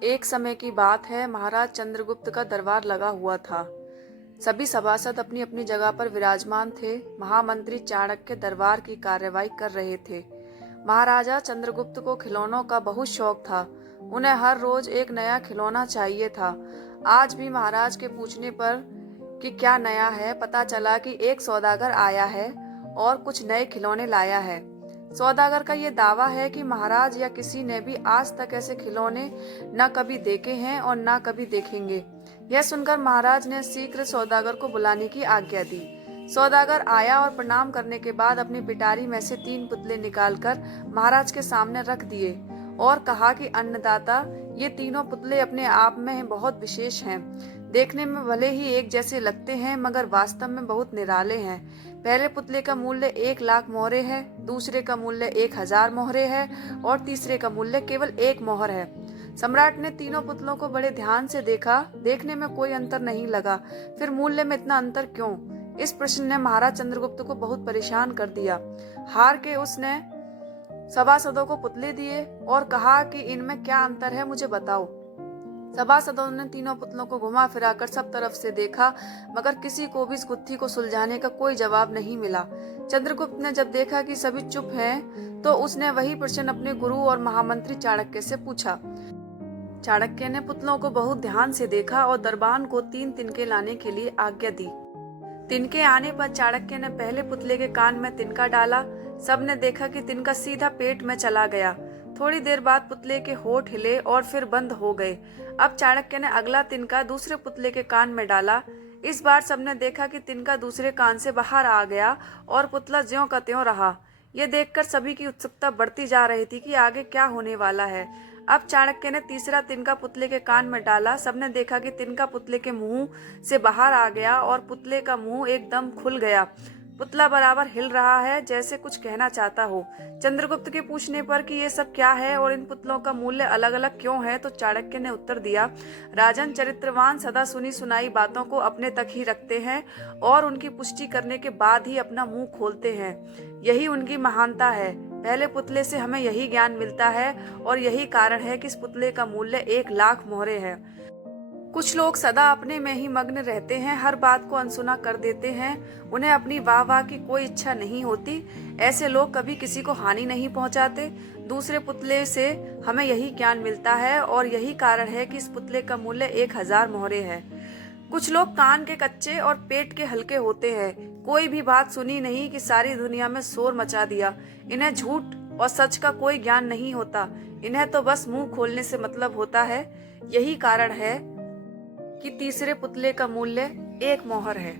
एक समय की बात है, महाराज चंद्रगुप्त का दरबार लगा हुआ था। सभी सभासद अपनी अपनी जगह पर विराजमान थे। महामंत्री चाणक्य दरबार की कार्यवाही कर रहे थे। महाराजा चंद्रगुप्त को खिलौनों का बहुत शौक था। उन्हें हर रोज एक नया खिलौना चाहिए था। आज भी महाराज के पूछने पर कि क्या नया है, पता चला कि एक सौदागर आया है और कुछ नए खिलौने लाया है। सौदागर का ये दावा है कि महाराज या किसी ने भी आज तक ऐसे खिलौने न कभी देखे हैं और न कभी देखेंगे। यह सुनकर महाराज ने शीघ्र सौदागर को बुलाने की आज्ञा दी। सौदागर आया और प्रणाम करने के बाद अपनी पिटारी में से 3 पुतले निकालकर महाराज के सामने रख दिए और कहा कि अन्नदाता, ये तीनों पुतले अपने आप में बहुत विशेष हैं। देखने में भले ही एक जैसे लगते हैं, मगर वास्तव में बहुत निराले हैं। पहले पुतले का मूल्य 1,00,000 मोहरे है, दूसरे का मूल्य 1,000 मोहरे है और तीसरे का मूल्य केवल 1 मोहर है। सम्राट ने तीनों पुतलों को बड़े ध्यान से देखा। देखने में कोई अंतर नहीं लगा। फिर मूल्य में इतना अंतर क्यों? इस प्रश्न ने महाराज चंद्रगुप्त को बहुत परेशान कर दिया। हार के उसने सभासदों को पुतले दिए और कहा कि इनमें क्या अंतर है, मुझे बताओ। सभासदों ने तीनों पुतलों को घुमा फिराकर सब तरफ से देखा, मगर किसी को भी इस गुत्थी को सुलझाने का कोई जवाब नहीं मिला। चंद्रगुप्त ने जब देखा कि सभी चुप हैं, तो उसने वही प्रश्न अपने गुरु और महामंत्री चाणक्य से पूछा। चाणक्य ने पुतलों को बहुत ध्यान से देखा और दरबान को 3 तिनके लाने के लिए आज्ञा दी। तिनके आने पर चाणक्य ने पहले पुतले के कान में तिनका डाला। सबने देखा कि तिनका सीधा पेट में चला गया। थोड़ी देर बाद पुतले के होठ हिले और फिर बंद हो गए। अब चाणक्य ने अगला तिनका दूसरे पुतले के कान में डाला। इस बार सबने देखा कि तिनका दूसरे कान से बाहर आ गया और पुतला ज्यों का त्यों रहा। यह देखकर सभी की उत्सुकता बढ़ती जा रही थी कि आगे क्या होने वाला है। अब चाणक्य ने तीसरा तिनका पुतले के कान में डाला। सबने देखा कि तिनका पुतले के मुंह से बाहर आ गया और पुतले का मुंह एकदम खुल गया। पुतला बराबर हिल रहा है, जैसे कुछ कहना चाहता हो। चंद्रगुप्त के पूछने पर कि ये सब क्या है और इन पुतलों का मूल्य अलग अलग क्यों है, तो चाणक्य ने उत्तर दिया, राजन, चरित्रवान सदा सुनी सुनाई बातों को अपने तक ही रखते हैं और उनकी पुष्टि करने के बाद ही अपना मुंह खोलते हैं। यही उनकी महानता है। पहले पुतले से हमें यही ज्ञान मिलता है और यही कारण है कि इस पुतले का मूल्य 1,00,000 मोहरे है। कुछ लोग सदा अपने में ही मग्न रहते हैं, हर बात को अनसुना कर देते हैं। उन्हें अपनी वाह की कोई इच्छा नहीं होती। ऐसे लोग कभी किसी को हानि नहीं पहुंचाते। दूसरे पुतले से हमें यही ज्ञान मिलता है और यही कारण है कि इस पुतले का मूल्य 1,000 मोहरे है। कुछ लोग कान के कच्चे और पेट के हल्के होते हैं। कोई भी बात सुनी नहीं कि सारी दुनिया में शोर मचा दिया। इन्हें झूठ और सच का कोई ज्ञान नहीं होता। इन्हें तो बस मुंह खोलने से मतलब होता है। यही कारण है कि तीसरे पुतले का मूल्य 1 मोहर है।